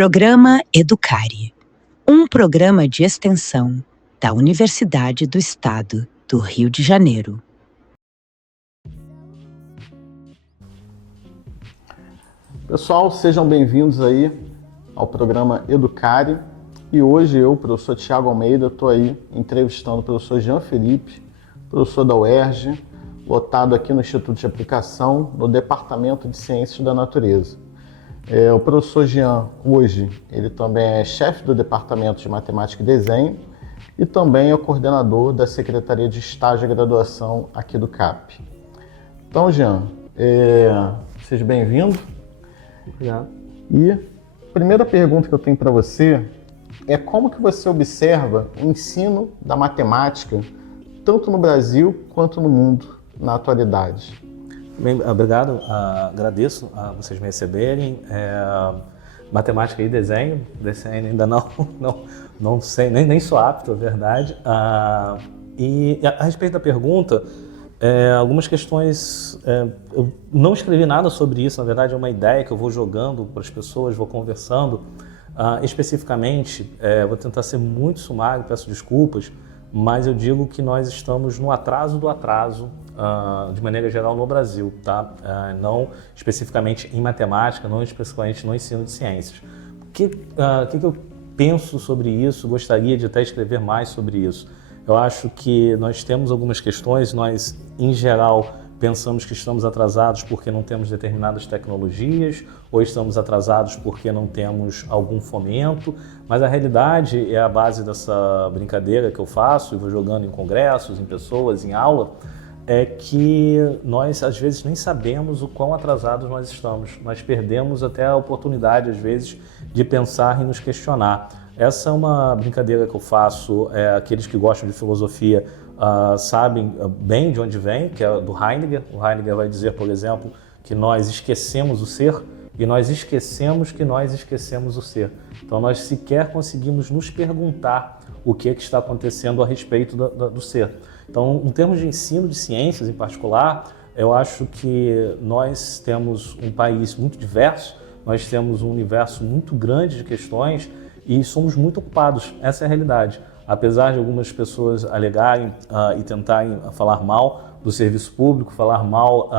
Programa Educare, um programa de extensão da Universidade do Estado do Rio de Janeiro. Pessoal, sejam bem-vindos aí ao programa Educare. E hoje eu, professor Tiago Almeida, estou aí entrevistando o professor Jean Felipe, professor da UERJ, lotado aqui no Instituto de Aplicação, no Departamento de Ciências da Natureza. O professor Jean, hoje, ele também é chefe do Departamento de Matemática e Desenho e também é o coordenador da Secretaria de Estágio e Graduação aqui do CAP. Então, Jean, seja bem-vindo. Obrigado. E a primeira pergunta que eu tenho para você é como que você observa o ensino da matemática, tanto no Brasil quanto no mundo, na atualidade? Bem, obrigado, agradeço a vocês me receberem. Matemática e desenho ainda não sei, nem sou apto, é verdade. E a respeito da pergunta, algumas questões, eu não escrevi nada sobre isso, na verdade é uma ideia que eu vou jogando para as pessoas, vou conversando. Especificamente, vou tentar ser muito sumário, peço desculpas, mas eu digo que nós estamos no atraso do atraso, de maneira geral, no Brasil, tá? Não especificamente em matemática, não especificamente no ensino de ciências. O que eu penso sobre isso? Gostaria de até escrever mais sobre isso. Eu acho que nós temos algumas questões, nós, em geral, pensamos que estamos atrasados porque não temos determinadas tecnologias, ou estamos atrasados porque não temos algum fomento, mas a realidade é a base dessa brincadeira que eu faço, e vou jogando em congressos, em pessoas, em aula, é que nós, às vezes, nem sabemos o quão atrasados nós estamos. Nós perdemos até a oportunidade, às vezes, de pensar e nos questionar. Essa é uma brincadeira que eu faço, aqueles que gostam de filosofia sabem bem de onde vem, que é do Heidegger. O Heidegger vai dizer, por exemplo, que nós esquecemos o ser e nós esquecemos que nós esquecemos o ser. Então nós sequer conseguimos nos perguntar o que está acontecendo a respeito do ser. Então, em termos de ensino de ciências em particular, eu acho que nós temos um país muito diverso, nós temos um universo muito grande de questões e somos muito ocupados, essa é a realidade. Apesar de algumas pessoas alegarem e tentarem falar mal do serviço público, falar mal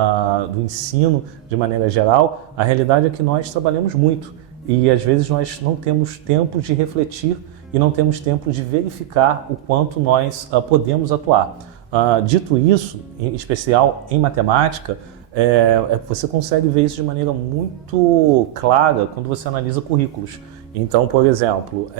do ensino de maneira geral, a realidade é que nós trabalhamos muito e às vezes nós não temos tempo de refletir e não temos tempo de verificar o quanto nós podemos atuar. Dito isso, em especial em matemática, você consegue ver isso de maneira muito clara quando você analisa currículos. Então, por exemplo,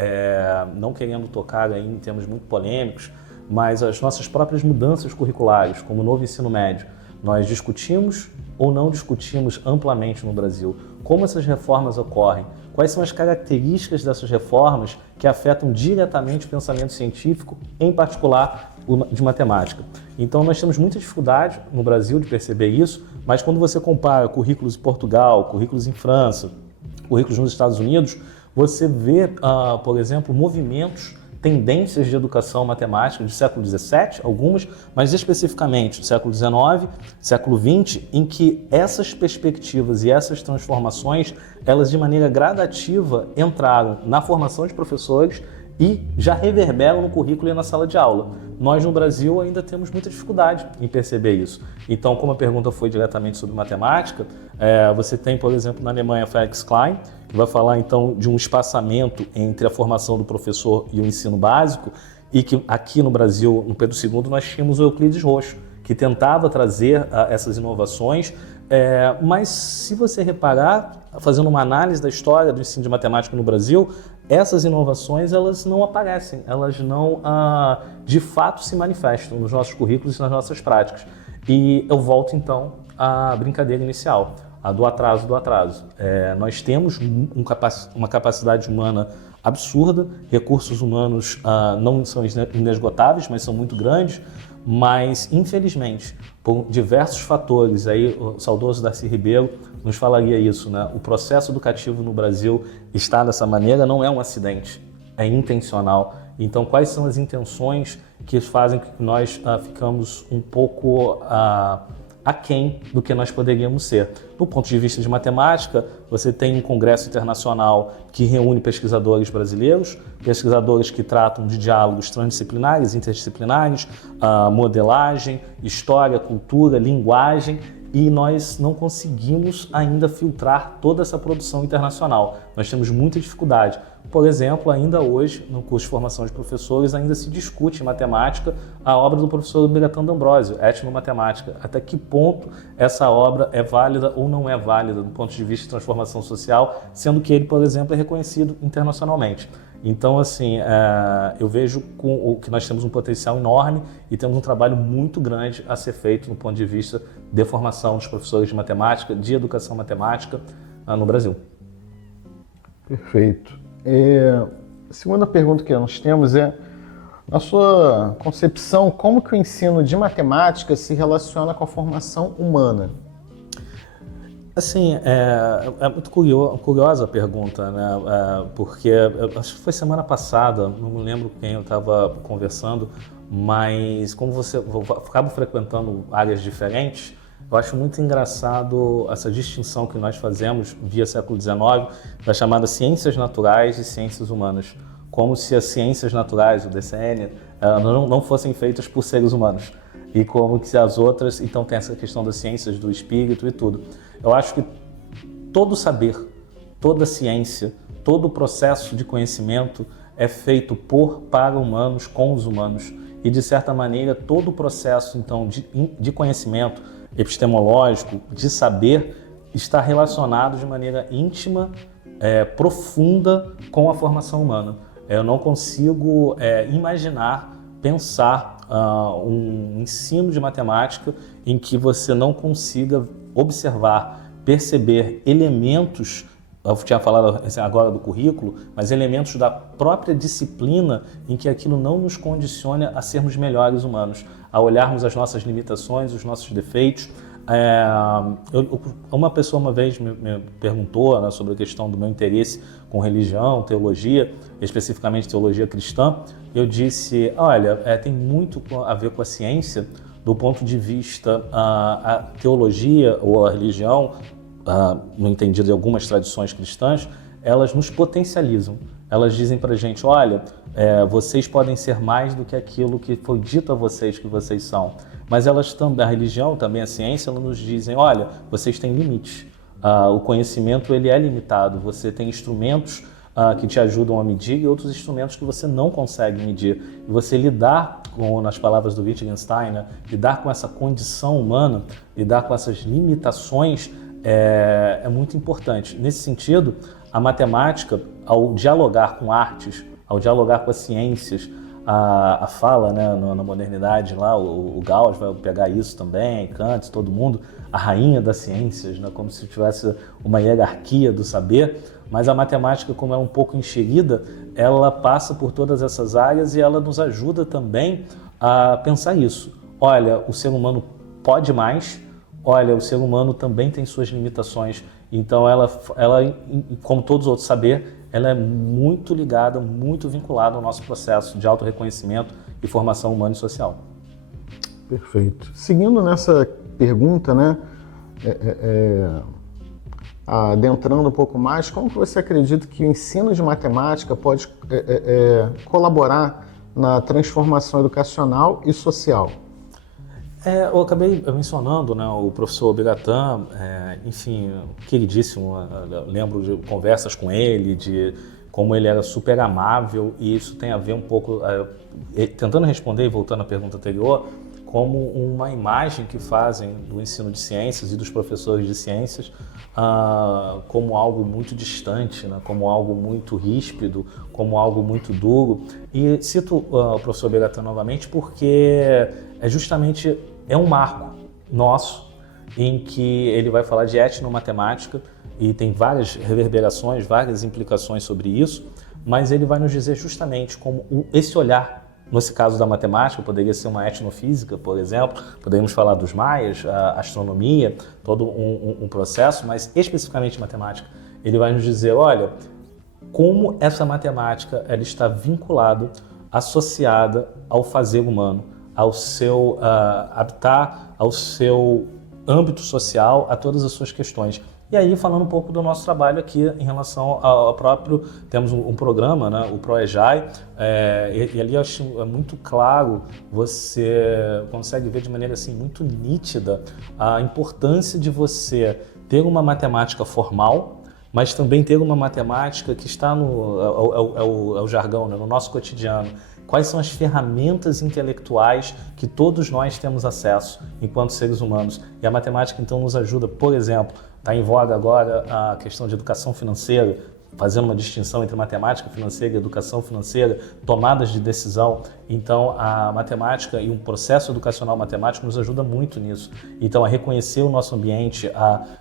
não querendo tocar aí em termos muito polêmicos, mas as nossas próprias mudanças curriculares, como o novo ensino médio, nós discutimos ou não discutimos amplamente no Brasil? Como essas reformas ocorrem? Quais são as características dessas reformas que afetam diretamente o pensamento científico, em particular o de matemática? Então, nós temos muita dificuldade no Brasil de perceber isso, mas quando você compara currículos em Portugal, currículos em França, currículos nos Estados Unidos, você vê, por exemplo, movimentos, tendências de educação matemática do século XVII, algumas, mas especificamente do século XIX, século XX, em que essas perspectivas e essas transformações, elas de maneira gradativa entraram na formação de professores e já reverberam no currículo e na sala de aula. Nós no Brasil ainda temos muita dificuldade em perceber isso. Então, como a pergunta foi diretamente sobre matemática, você tem, por exemplo, na Alemanha, Felix Klein, que vai falar então de um espaçamento entre a formação do professor e o ensino básico, e que aqui no Brasil, no Pedro II, nós tínhamos o Euclides Roxo, que tentava trazer essas inovações, mas se você reparar, fazendo uma análise da história do ensino de matemática no Brasil, essas inovações elas não aparecem, elas não de fato se manifestam nos nossos currículos e nas nossas práticas. E eu volto então à brincadeira inicial, a do atraso do atraso. Nós temos uma capacidade humana absurda, recursos humanos não são inesgotáveis, mas são muito grandes, mas infelizmente, por diversos fatores, aí o saudoso Darcy Ribeiro nos falaria isso, né? O processo educativo no Brasil está dessa maneira, não é um acidente, é intencional. Então, quais são as intenções que fazem com que nós ficamos um pouco aquém do que nós poderíamos ser. Do ponto de vista de matemática, você tem um congresso internacional que reúne pesquisadores brasileiros, pesquisadores que tratam de diálogos transdisciplinares, interdisciplinares, modelagem, história, cultura, linguagem, e nós não conseguimos ainda filtrar toda essa produção internacional. Nós temos muita dificuldade. Por exemplo, ainda hoje, no curso de formação de professores, ainda se discute em matemática a obra do professor Biratan D'Ambrosio, Etnomatemática. Até que ponto essa obra é válida ou não é válida do ponto de vista de transformação social, sendo que ele, por exemplo, é reconhecido internacionalmente. Então, assim, eu vejo que nós temos um potencial enorme e temos um trabalho muito grande a ser feito no ponto de vista de formação dos professores de matemática, de educação matemática no Brasil. Perfeito. A segunda pergunta que nós temos é, na sua concepção, como que o ensino de matemática se relaciona com a formação humana? Assim, é muito curiosa a pergunta, né? Porque acho que foi semana passada, não me lembro quem eu estava conversando, mas como você acaba frequentando áreas diferentes, eu acho muito engraçado essa distinção que nós fazemos via século XIX das chamadas ciências naturais e ciências humanas, como se as ciências naturais, o DCN, não fossem feitas por seres humanos, e como que as outras, então tem essa questão das ciências do espírito e tudo. Eu acho que todo saber, toda ciência, todo o processo de conhecimento é feito para humanos, com os humanos, e de certa maneira todo o processo então de conhecimento epistemológico, de saber, está relacionado de maneira íntima, profunda com a formação humana. Eu não consigo imaginar, pensar um ensino de matemática em que você não consiga observar, perceber elementos, eu tinha falado agora do currículo, mas elementos da própria disciplina em que aquilo não nos condicione a sermos melhores humanos, a olharmos as nossas limitações, os nossos defeitos. Uma pessoa uma vez me perguntou, né, sobre a questão do meu interesse com religião, teologia, especificamente teologia cristã. Eu disse, olha, tem muito a ver com a ciência do ponto de vista a teologia ou a religião, no entendido de algumas tradições cristãs, elas nos potencializam. Elas dizem pra gente, olha, vocês podem ser mais do que aquilo que foi dito a vocês que vocês são. Mas elas também, a religião, também a ciência, elas nos dizem, olha, vocês têm limites. O conhecimento ele é limitado. Você tem instrumentos que te ajudam a medir e outros instrumentos que você não consegue medir. E você lidar com, nas palavras do Wittgenstein, né, lidar com essa condição humana, lidar com essas limitações é muito importante. Nesse sentido, a matemática, ao dialogar com artes, ao dialogar com as ciências, a fala, né, na modernidade lá, o Gauss vai pegar isso também, Kant, todo mundo, a rainha das ciências, né, como se tivesse uma hierarquia do saber, mas a matemática, como é um pouco enxerida, ela passa por todas essas áreas e ela nos ajuda também a pensar isso. Olha, o ser humano pode mais, olha, o ser humano também tem suas limitações, então ela, como todos os outros saber, ela é muito ligada, muito vinculada ao nosso processo de autorreconhecimento e formação humana e social. Perfeito. Seguindo nessa pergunta, né, adentrando um pouco mais, como que você acredita que o ensino de matemática pode colaborar na transformação educacional e social? Eu acabei mencionando, né, o professor Biratan, enfim, queridíssimo, lembro de conversas com ele, de como ele era super amável, e isso tem a ver um pouco, tentando responder e voltando à pergunta anterior, como uma imagem que fazem do ensino de ciências e dos professores de ciências como algo muito distante, né, como algo muito ríspido, como algo muito duro. E cito o professor Biratan novamente porque justamente é um marco nosso em que ele vai falar de etnomatemática e tem várias reverberações, várias implicações sobre isso, mas ele vai nos dizer justamente como esse olhar, nesse caso da matemática, poderia ser uma etnofísica, por exemplo, poderíamos falar dos maias, a astronomia, todo um processo, mas especificamente matemática. Ele vai nos dizer, olha, como essa matemática ela está vinculada, associada ao fazer humano, ao seu habitat, ao seu âmbito social a todas as suas questões. E aí, falando um pouco do nosso trabalho aqui em relação ao próprio, temos um programa, né, o ProEJAI, e ali eu acho muito claro, você consegue ver de maneira assim, muito nítida a importância de você ter uma matemática formal, mas também ter uma matemática que está no jargão, né, no nosso cotidiano. Quais são as ferramentas intelectuais que todos nós temos acesso enquanto seres humanos? E a matemática, então, nos ajuda, por exemplo, está em voga agora a questão de educação financeira, fazendo uma distinção entre matemática financeira e educação financeira, tomadas de decisão. Então, a matemática e um processo educacional matemático nos ajuda muito nisso. Então, a reconhecer o nosso ambiente,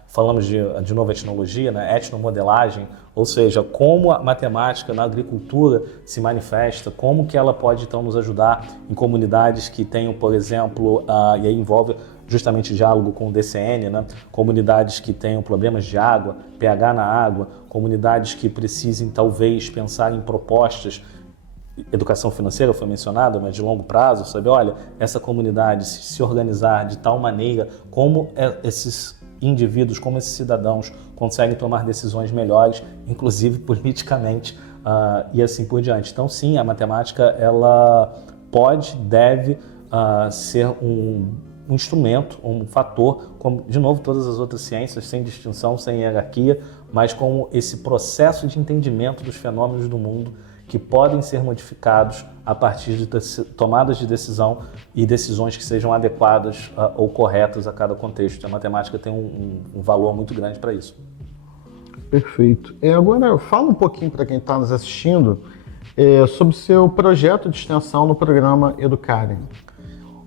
falamos de novo etnologia, né? Etnomodelagem, ou seja, como a matemática na agricultura se manifesta, como que ela pode, então, nos ajudar em comunidades que tenham, por exemplo, e aí envolve justamente diálogo com o DCN, né? Comunidades que tenham problemas de água, pH na água, comunidades que precisem talvez pensar em propostas, educação financeira foi mencionada, mas de longo prazo, sabe? Olha, essa comunidade se organizar de tal maneira, como esses indivíduos, como esses cidadãos conseguem tomar decisões melhores, inclusive politicamente, e assim por diante. Então sim, a matemática ela deve ser um instrumento, um fator, como, de novo, todas as outras ciências, sem distinção, sem hierarquia, mas como esse processo de entendimento dos fenômenos do mundo que podem ser modificados a partir de tomadas de decisão e decisões que sejam adequadas ou corretas a cada contexto. A matemática tem um valor muito grande para isso. Perfeito. Agora, fala um pouquinho para quem está nos assistindo sobre seu projeto de extensão no programa Educare.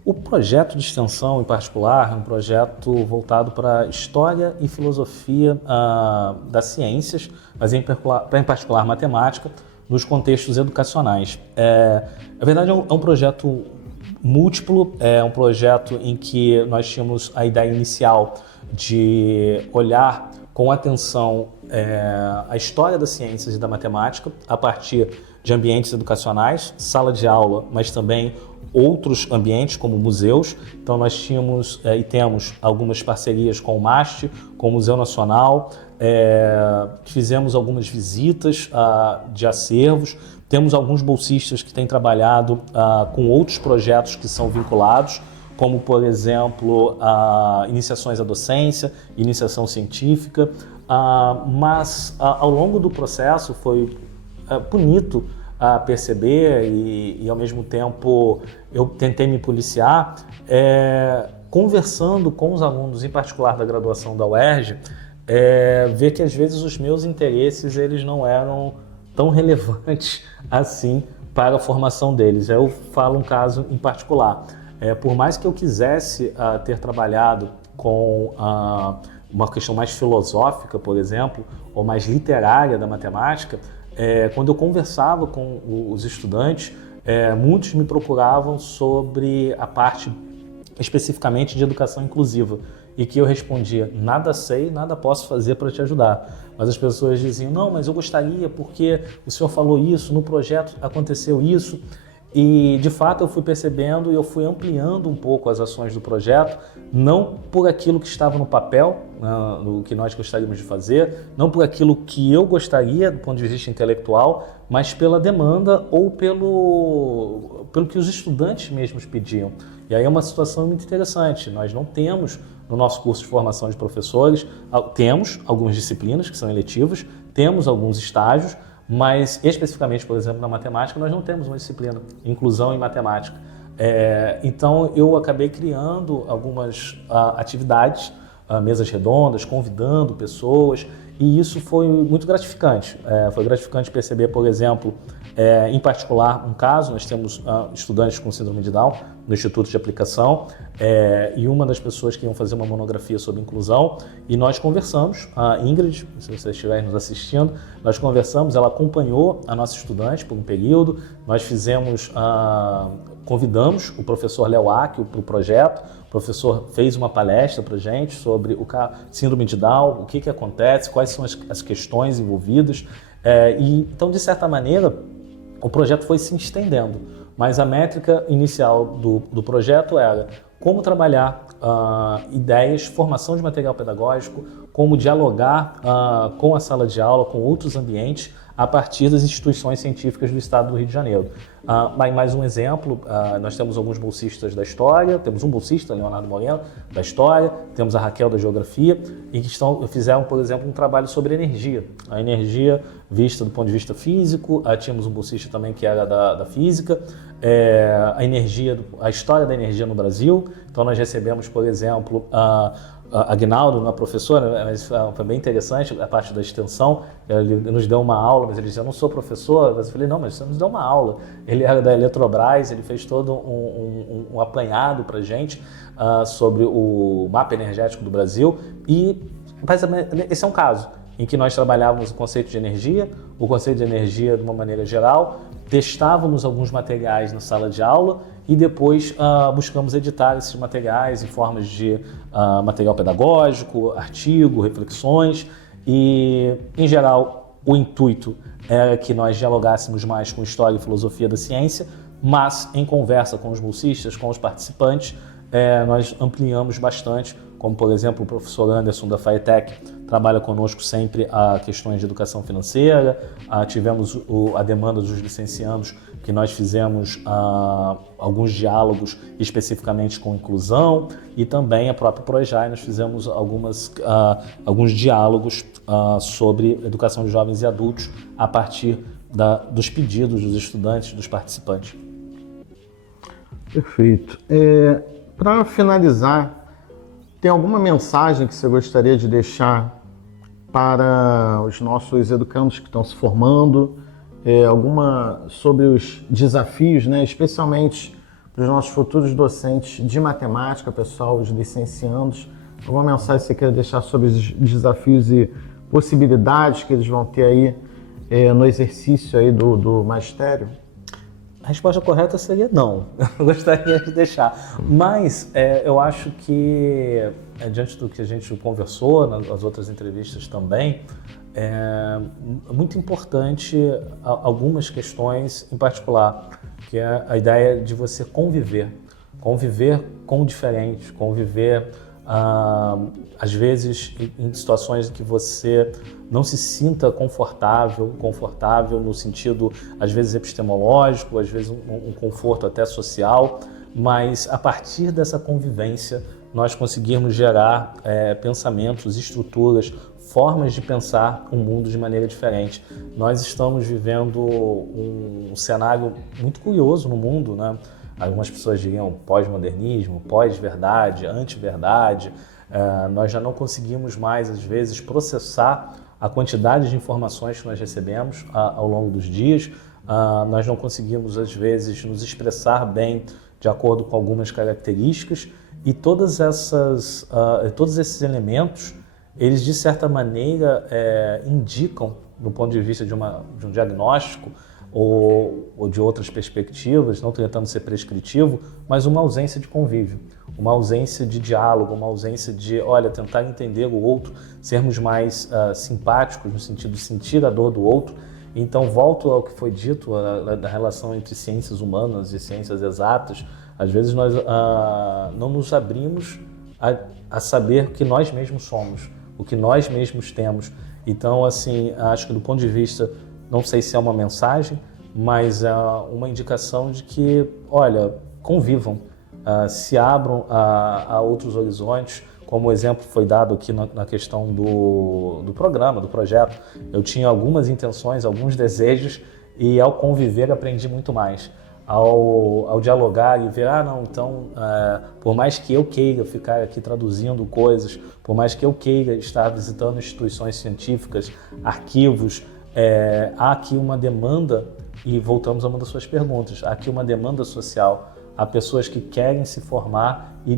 O projeto de extensão, em particular, é um projeto voltado para a história e filosofia das ciências, mas em particular matemática, nos contextos educacionais. Na verdade, é um projeto múltiplo, é um projeto em que nós tínhamos a ideia inicial de olhar com atenção a história das ciências e da matemática a partir de ambientes educacionais, sala de aula, mas também outros ambientes como museus. Então nós tínhamos e temos algumas parcerias com o MAST, com o Museu Nacional, fizemos algumas visitas de acervos, temos alguns bolsistas que têm trabalhado com outros projetos que são vinculados, como por exemplo iniciações à docência, iniciação científica, mas ao longo do processo foi bonito a perceber e ao mesmo tempo eu tentei me policiar, conversando com os alunos, em particular da graduação da UERJ, ver que às vezes os meus interesses eles não eram tão relevantes assim para a formação deles. Eu falo um caso em particular. Por mais que eu quisesse ter trabalhado com uma questão mais filosófica, por exemplo, ou mais literária da matemática, quando eu conversava com os estudantes, muitos me procuravam sobre a parte especificamente de educação inclusiva e que eu respondia, nada sei, nada posso fazer para te ajudar. Mas as pessoas diziam, não, mas eu gostaria porque o senhor falou isso, no projeto aconteceu isso. E, de fato, eu fui percebendo e eu fui ampliando um pouco as ações do projeto, não por aquilo que estava no papel, no que nós gostaríamos de fazer, não por aquilo que eu gostaria do ponto de vista intelectual, mas pela demanda ou pelo que os estudantes mesmos pediam. E aí é uma situação muito interessante. Nós não temos, no nosso curso de formação de professores, temos algumas disciplinas que são eletivas, temos alguns estágios, mas especificamente, por exemplo, na matemática, nós não temos uma disciplina, inclusão em matemática. Então eu acabei criando algumas atividades, mesas redondas, convidando pessoas, e isso foi muito gratificante. Foi gratificante perceber, por exemplo, em particular, um caso, nós temos estudantes com síndrome de Down no Instituto de Aplicação, e uma das pessoas que iam fazer uma monografia sobre inclusão, e nós conversamos, a Ingrid, se você estiver nos assistindo, nós conversamos, ela acompanhou a nossa estudante por um período, nós convidamos o professor Léo Acchio para o projeto, o professor fez uma palestra para a gente sobre o síndrome de Down, o que acontece, quais são as questões envolvidas, então, de certa maneira, o projeto foi se estendendo, mas a métrica inicial do projeto era como trabalhar ideias, formação de material pedagógico, como dialogar com a sala de aula, com outros ambientes, a partir das instituições científicas do estado do Rio de Janeiro. Mais um exemplo, nós temos alguns bolsistas da História, temos um bolsista, Leonardo Moreno, da História, temos a Raquel da Geografia, e que fizeram, por exemplo, um trabalho sobre energia. A energia vista do ponto de vista físico, tínhamos um bolsista também que era da Física, a história da energia no Brasil. Então nós recebemos, por exemplo, a Aguinaldo, uma professora, mas foi bem interessante a parte da extensão. Ele nos deu uma aula, mas ele disse: eu não sou professor. Eu falei: não, mas você nos deu uma aula. Ele era da Eletrobras, ele fez todo um apanhado para a gente sobre o mapa energético do Brasil. Mas esse é um caso em que nós trabalhávamos o conceito de energia de uma maneira geral, testávamos alguns materiais na sala de aula e depois buscamos editar esses materiais em formas de material pedagógico, artigo, reflexões, e, em geral, o intuito era que nós dialogássemos mais com história e filosofia da ciência, mas em conversa com os bolsistas, com os participantes, nós ampliamos bastante, como, por exemplo, o professor Anderson da FAETEC trabalha conosco sempre a questões de educação financeira. Tivemos a demanda dos licenciandos, que nós fizemos alguns diálogos especificamente com inclusão, e também a própria Projai, nós fizemos alguns diálogos sobre educação de jovens e adultos a partir dos pedidos dos estudantes, dos participantes. Perfeito. Para finalizar, tem alguma mensagem que você gostaria de deixar para os nossos educandos que estão se formando, alguma sobre os desafios, né, especialmente para os nossos futuros docentes de matemática, pessoal, os licenciandos? Alguma mensagem que você queira deixar sobre os desafios e possibilidades que eles vão ter aí no exercício aí do magistério? A resposta correta seria não. Eu gostaria de deixar. Mas eu acho que, diante do que a gente conversou nas outras entrevistas também, é muito importante algumas questões em particular, que é a ideia de você conviver com o diferente, conviver às vezes em situações em que você não se sinta confortável no sentido, às vezes epistemológico, às vezes um conforto até social, mas a partir dessa convivência nós conseguirmos gerar pensamentos, estruturas, formas de pensar o mundo de maneira diferente. Nós estamos vivendo um cenário muito curioso no mundo, né? Algumas pessoas diriam pós-modernismo, pós-verdade, anti-verdade. Nós já não conseguimos mais, às vezes, processar a quantidade de informações que nós recebemos ao longo dos dias. Nós não conseguimos, às vezes, nos expressar bem de acordo com algumas características. E todos esses elementos, eles, de certa maneira, indicam, do ponto de vista de um diagnóstico, ou de outras perspectivas, não tentando ser prescritivo, mas uma ausência de convívio, uma ausência de diálogo, uma ausência de, tentar entender o outro, sermos mais simpáticos no sentido de sentir a dor do outro. Então, volto ao que foi dito da relação entre ciências humanas e ciências exatas. Às vezes nós não nos abrimos a saber o que nós mesmos somos, o que nós mesmos temos. Então, assim, acho que do ponto de vista, não sei se é uma mensagem, mas é uma indicação de que, convivam, se abram a outros horizontes. Como o exemplo foi dado aqui na questão do programa, do projeto. Eu tinha algumas intenções, alguns desejos, e ao conviver aprendi muito mais. Ao dialogar e ver, por mais que eu queira ficar aqui traduzindo coisas, por mais que eu queira estar visitando instituições científicas, arquivos, há aqui uma demanda, e voltamos a uma das suas perguntas, há aqui uma demanda social. Há pessoas que querem se formar e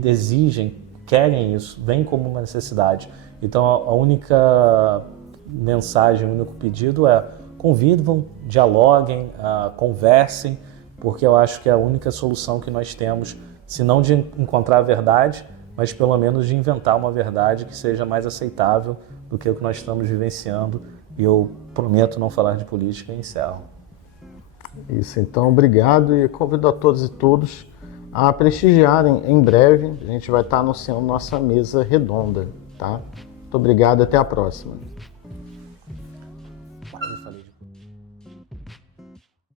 querem isso, vem como uma necessidade. Então a única mensagem, o único pedido é: convivam, dialoguem, conversem, porque eu acho que é a única solução que nós temos, se não de encontrar a verdade, mas pelo menos de inventar uma verdade que seja mais aceitável do que o que nós estamos vivenciando. E eu prometo não falar de política e encerro. Isso, então, obrigado, e convido a todos e todos a prestigiarem em breve. A gente vai estar anunciando nossa mesa redonda, tá? Muito obrigado, até a próxima. Quase falei de